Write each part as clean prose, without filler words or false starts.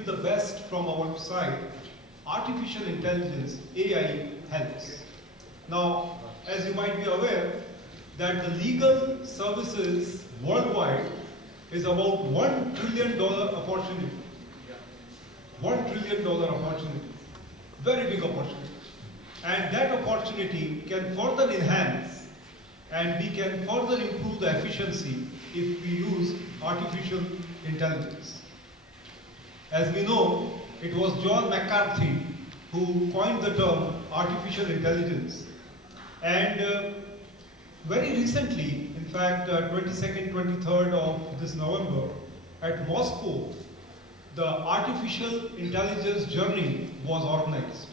give the best from our side, artificial intelligence, AI, helps. Now, as you might be aware, that the legal services worldwide is about $1 trillion opportunity. $1 trillion opportunity. Very big opportunity. And that opportunity can further enhance and we can further improve the efficiency if we use artificial intelligence. As we know, it was John McCarthy who coined the term artificial intelligence. And very recently, in fact, 22nd, 23rd of this November, at Moscow, the artificial intelligence journey was organized.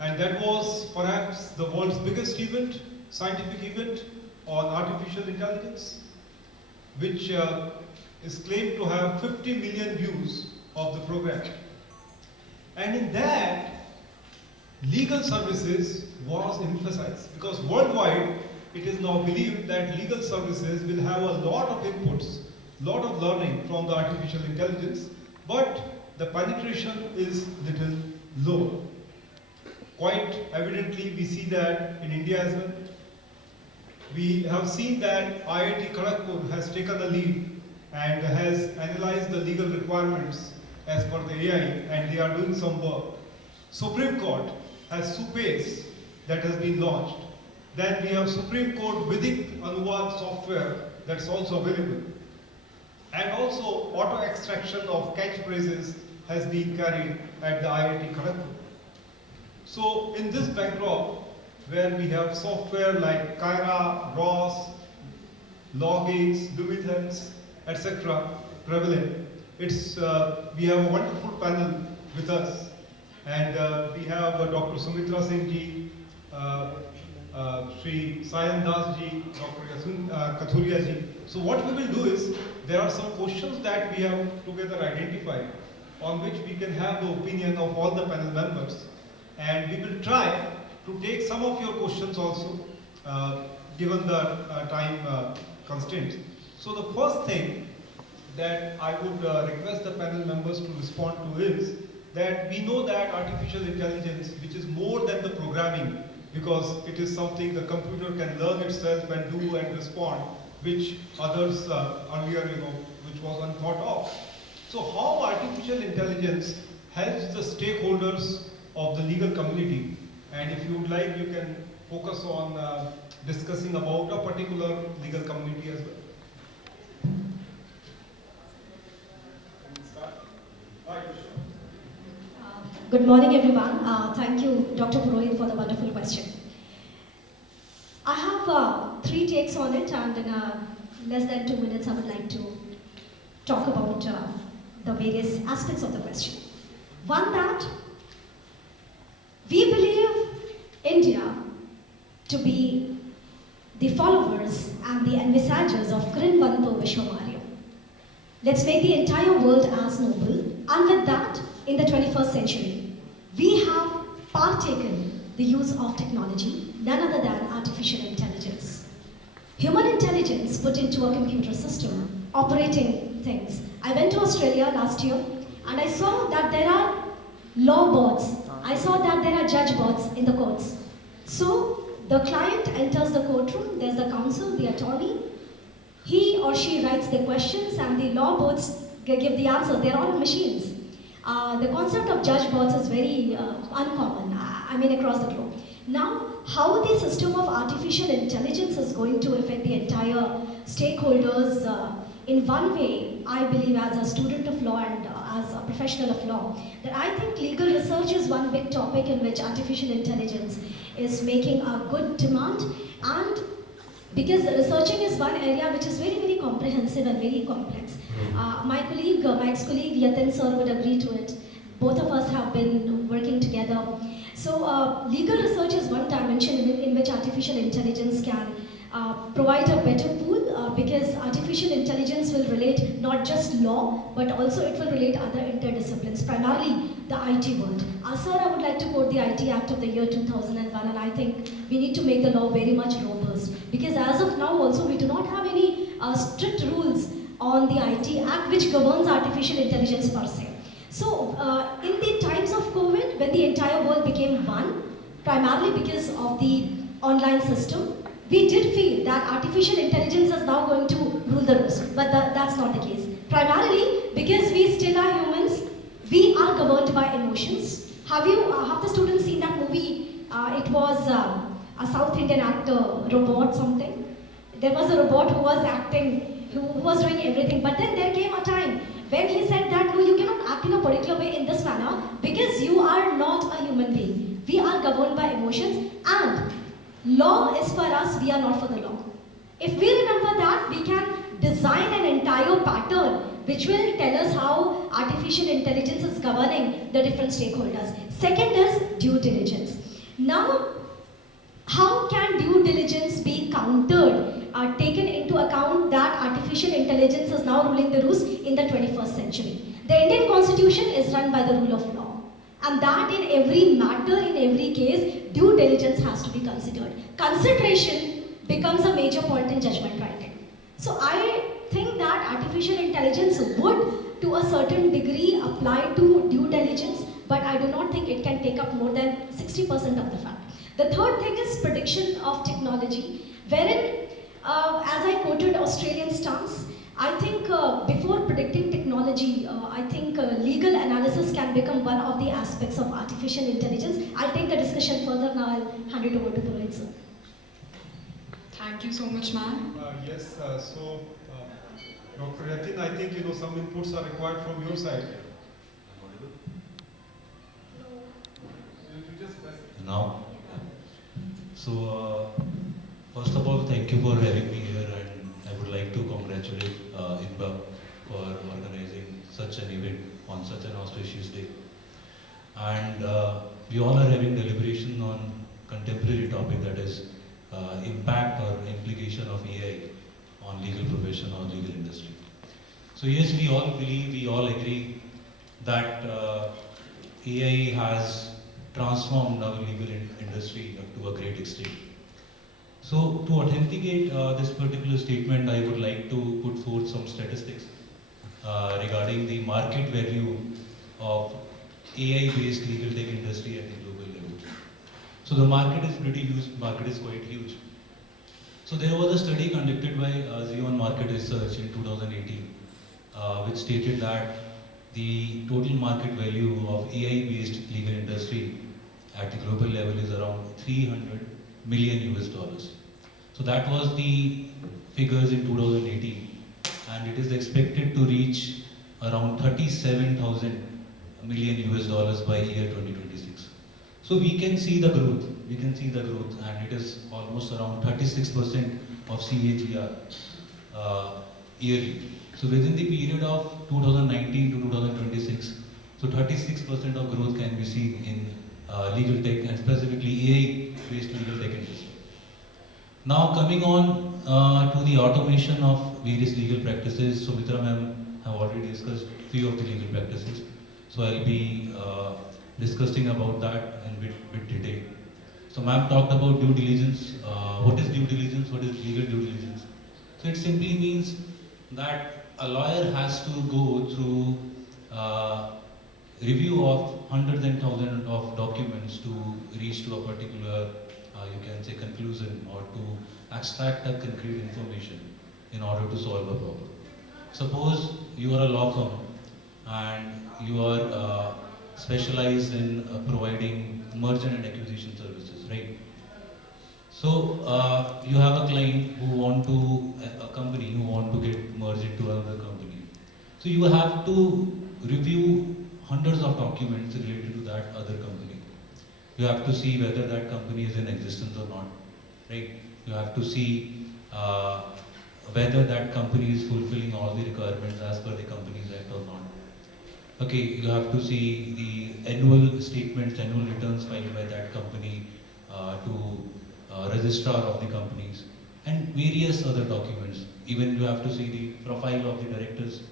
And that was perhaps the world's biggest event, scientific event on artificial intelligence, which is claimed to have 50 million views of the program. And in that, legal services was emphasized, because worldwide it is now believed that legal services will have a lot of inputs, lot of learning from the artificial intelligence, but the penetration is little low. Quite evidently, we see that in India as well. We have seen that IIT Kharagpur has taken the lead and has analyzed the legal requirements as per the AI, and they are doing some work. Supreme Court has Supace that has been launched. Then we have Supreme Court Vidik Anuvad software that's also available. And also auto extraction of catchphrases has been carried at the IIT Kharagpur. So in this backdrop, where we have software like Kyra, ROS, Logix, Lumithens, etc. prevalent, we have a wonderful panel with us. And we have Dr. Sumitra Singh ji, Sri Sayan Das ji, Dr. Kathuria ji. So what we will do is, there are some questions that we have together identified on which we can have the opinion of all the panel members. And we will try to take some of your questions also, given the time constraints. So the first thing that I would request the panel members to respond to is that we know that artificial intelligence, which is more than the programming, because it is something the computer can learn itself and do and respond, which others earlier, which was unthought of. So how artificial intelligence helps the stakeholders of the legal community? And if you would like, you can focus on discussing about a particular legal community as well. Good morning, everyone. Thank you, Dr. Purohit, for the wonderful question. I have 3 takes on it, and in less than 2 minutes, I would like to talk about the various aspects of the question. One, that we believe India to be the followers and the envisagers of Krinvanto Vishwamarya. Let's make the entire world as noble, and with that, in the 21st century, we have partaken the use of technology, none other than artificial intelligence. Human intelligence put into a computer system, operating things. I went to Australia last year, and I saw that there are law boards. I saw that there are judge boards in the courts. So the client enters the courtroom, there's the counsel, the attorney. He or she writes the questions, and the law boards give the answers. They're all machines. The concept of judge boards is very uncommon, across the globe. Now, how the system of artificial intelligence is going to affect the entire stakeholders, in one way, I believe as a student of law and as a professional of law, that I think legal research is one big topic in which artificial intelligence is making a good demand, and because researching is one area which is very, very comprehensive and very complex. My ex-colleague Yatin sir would agree to it. Both of us have been working together. So legal research is one dimension in which artificial intelligence can provide a better pool, because artificial intelligence will relate not just law, but also it will relate other interdisciplines, primarily the IT world. Sir, I would like to quote the IT Act of the year 2001, and I think we need to make the law very much robust, because as of now also we do not have any strict rules on the IT Act which governs artificial intelligence per se. So, in the times of COVID, when the entire world became one, primarily because of the online system, we did feel that artificial intelligence is now going to rule the roost, but that's not the case. Primarily because we still are humans, we are governed by emotions. Have the students seen that movie? It was a South Indian actor, robot something. There was a robot who was acting, who was doing everything, but then there came a time when he said that no, you cannot act in a particular way in this manner because you are not a human being. We are governed by emotions, and law is for us, we are not for the law. If we remember that, we can design an entire pattern which will tell us how artificial intelligence is governing the different stakeholders. Second is due diligence. Now, how can due diligence be countered, taken into account that artificial intelligence is now ruling the roost in the 21st century? The Indian Constitution is run by the rule of law. And that in every matter, in every case, due diligence has to be considered. Consideration becomes a major point in judgment writing. So I think that artificial intelligence would, to a certain degree, apply to due diligence, but I do not think it can take up more than 60% of the fact. The third thing is prediction of technology, wherein, as I quoted Australian stance, I think before predicting technology, I think legal analysis can become one of the aspects of artificial intelligence. I'll take the discussion further now. I'll hand it over to Purohit, sir. Thank you so much, ma'am. Yes, Dr. Yatin, I think some inputs are required from your side. Now, so first of all, thank you for having me here, and I would like to congratulate INBA for organizing such an event on such an auspicious day. And we all are having deliberation on contemporary topic, that is impact or implication of AI on legal profession or legal industry. So yes, we all believe, we all agree that AI has transformed our legal industry up to a great extent. So to authenticate this particular statement, I would like to put forth some statistics regarding the market value of AI-based legal tech industry at the global level. So the market is pretty huge, market is quite huge. So there was a study conducted by Zion Market Research in 2018, which stated that the total market value of AI-based legal industry at the global level is around 300 million US dollars. So that was the figures in 2018, and it is expected to reach around 37,000 million US dollars by year 2026. So we can see the growth, and it is almost around 36% of CAGR yearly. So within the period of 2019 to 2026, so 36% of growth can be seen in legal tech, and specifically AI-based legal tech industry. Now coming on to the automation of various legal practices, Sumitra ma'am have already discussed few of the legal practices. So I'll be discussing about that in bit detail. So ma'am talked about due diligence. What is due diligence? What is legal due diligence? So it simply means that a lawyer has to go through review of hundreds and thousands of documents to reach to a particular, you can say, conclusion, or to extract a concrete information in order to solve a problem. Suppose you are a law firm and you are specialized in providing merger and acquisition services, right? So you have a client who want to, a company who want to get merged into another company. So you have to review hundreds of documents related to that other company. You have to see whether that company is in existence or not, right? You have to see whether that company is fulfilling all the requirements as per the Companies Act or not. Okay, you have to see the annual statements, annual returns filed by that company to registrar of the companies, and various other documents. Even you have to see the profile of the directors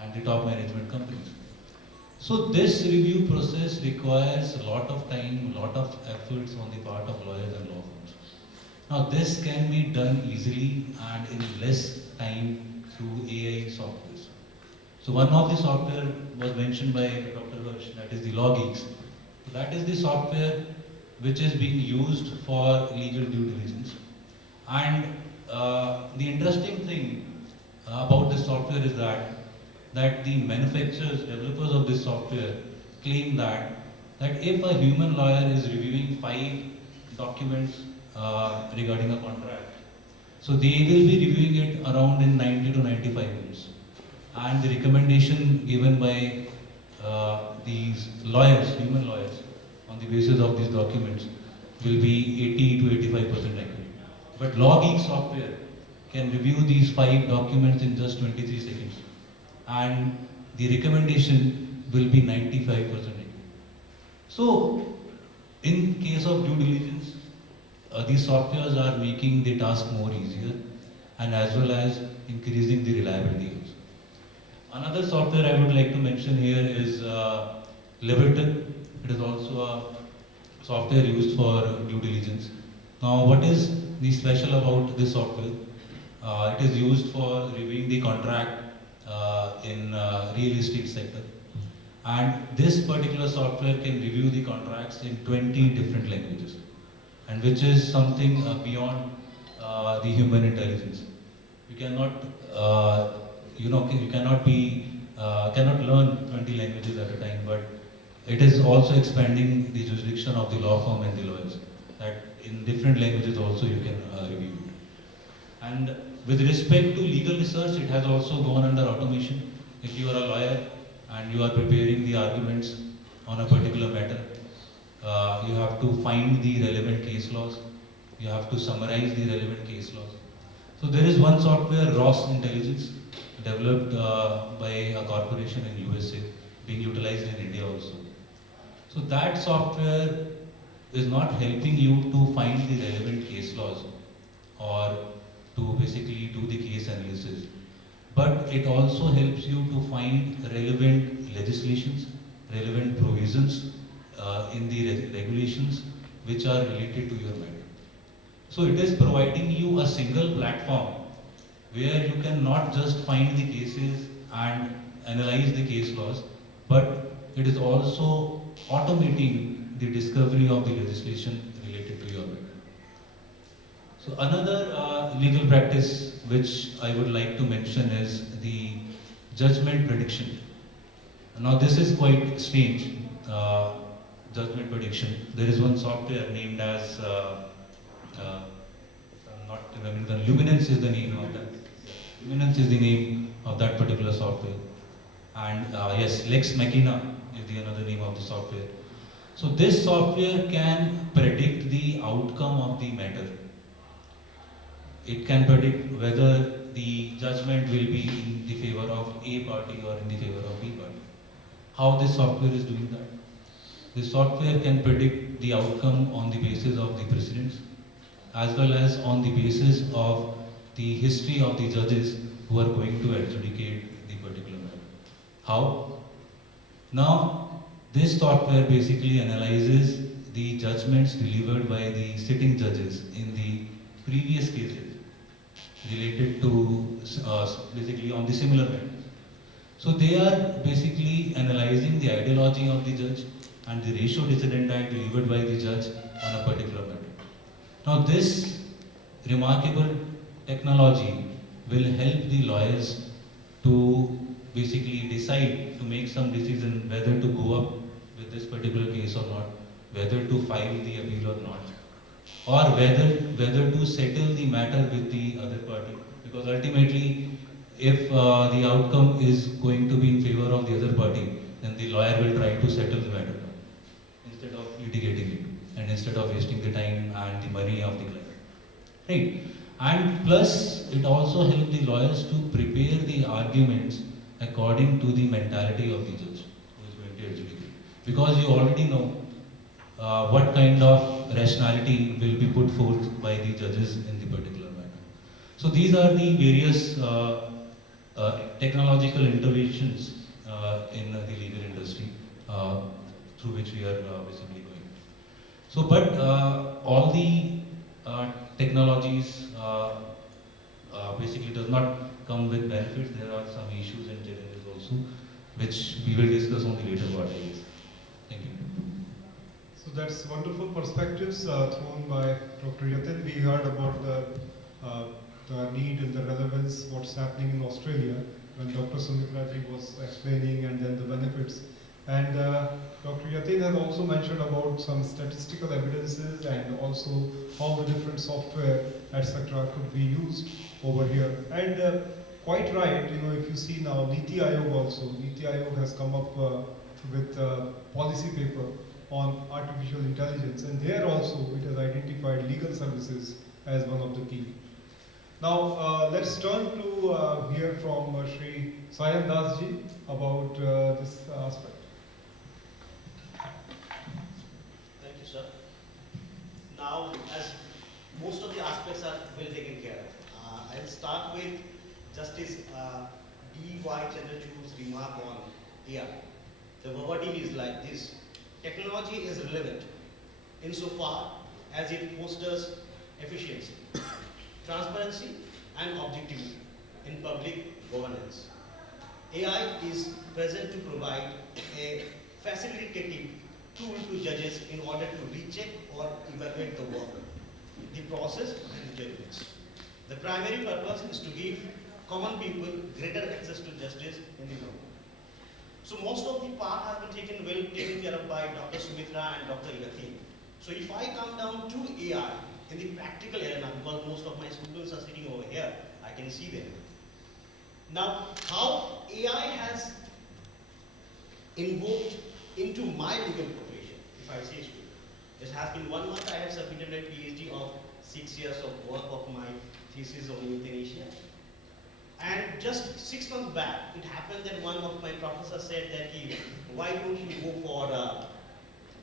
and the top management companies. So this review process requires a lot of time, a lot of efforts on the part of lawyers and law firms. Now this can be done easily and in less time through AI softwares. So one of the software was mentioned by Dr. version, that is the Law Geeks. So that is the software which is being used for legal due diligence. And the interesting thing about this software is that the manufacturers, developers of this software claim that if a human lawyer is reviewing 5 documents regarding a contract, so they will be reviewing it around in 90 to 95 minutes. And the recommendation given by these lawyers, human lawyers, on the basis of these documents will be 80 to 85% accurate. But LawGeek software can review these 5 documents in just 23 seconds. And the recommendation will be 95% accurate. So, in case of due diligence, these softwares are making the task more easier and as well as increasing the reliability. Another software I would like to mention here is Leviton. It is also a software used for due diligence. Now, what is the special about this software? It is used for reviewing the contract in real estate sector. And this particular software can review the contracts in 20 different languages, and which is something beyond the human intelligence. You cannot, you cannot learn 20 languages at a time, but it is also expanding the jurisdiction of the law firm and the lawyers, that in different languages also you can review it. And with respect to legal research, it has also gone under automation. If you are a lawyer and you are preparing the arguments on a particular matter, you have to find the relevant case laws, you have to summarize the relevant case laws. So there is one software, Ross Intelligence, developed by a corporation in USA, being utilized in India also. So that software is not helping you to find the relevant case laws or to basically do the case analysis, but it also helps you to find relevant legislations, relevant provisions in the regulations which are related to your matter. So it is providing you a single platform where you can not just find the cases and analyze the case laws, but it is also automating the discovery of the legislation related to your matter. So another legal practice which I would like to mention is the judgment prediction. Now this is quite strange, judgment prediction. There is one software named as, I'm not remembering, the Luminance is the name of that. Luminance is the name of that particular software. And yes, Lex Machina is the another name of the software. So this software can predict the outcome of the matter. It can predict whether the judgment will be in the favor of A party or in the favor of B party. How this software is doing that? This software can predict the outcome on the basis of the precedents, as well as on the basis of the history of the judges who are going to adjudicate the particular matter. How? Now, this software basically analyzes the judgments delivered by the sitting judges in the previous cases related to basically on the similar matter. So they are basically analyzing the ideology of the judge and the ratio decidendi delivered by the judge on a particular matter. Now this remarkable technology will help the lawyers to basically decide, to make some decision whether to go up with this particular case or not, whether to file the appeal or not, or whether to settle the matter with the other party. Because ultimately, if the outcome is going to be in favor of the other party, then the lawyer will try to settle the matter instead of litigating it, and instead of wasting the time and the money of the client. Right? And plus, it also helps the lawyers to prepare the arguments according to the mentality of the judge who is going to adjudicate. Because you already know what kind of rationality will be put forth by the judges in the particular matter. So these are the various technological interventions in the legal industry through which we are basically going. So, but all the technologies basically does not come with benefits. There are some issues and challenges also, which we will discuss on the later part, I guess. So that's wonderful perspectives thrown by Dr. Yatin. We heard about the need and the relevance, what's happening in Australia when Dr. Sumitra ji was explaining, and then the benefits. And Dr. Yatin has also mentioned about some statistical evidences and also how the different software, etc., could be used over here. And quite right, if you see now, Niti Aayog has come up with a policy paper on artificial intelligence, and there also it has identified legal services as one of the key. Now let's turn to hear from Shri Sayan Das ji about this aspect. Thank you, sir. Now, as most of the aspects are well taken care of, I'll start with Justice D.Y. Chandrachud's remark on AI. The wording is like this: technology is relevant insofar as it fosters efficiency, transparency, and objectivity in public governance. AI is present to provide a facilitative tool to judges in order to recheck or evaluate the work, the process, and the judgments. The primary purpose is to give common people greater access to justice in the law. So most of the part has been taken care of by Dr. Sumitra and Dr. Yatin. So if I come down to AI in the practical arena, because most of my students are sitting over here, I can see them. Now, how AI has invoked into my legal profession, if I say so. It has been 1 month I have submitted a PhD of 6 years of work of my thesis on euthanasia. And just 6 months back, it happened that one of my professors said that why don't you go for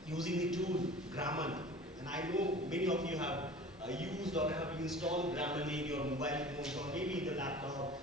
using the tool Grammarly? And I know many of you have used or have installed Grammarly in your mobile phones or maybe in the laptop.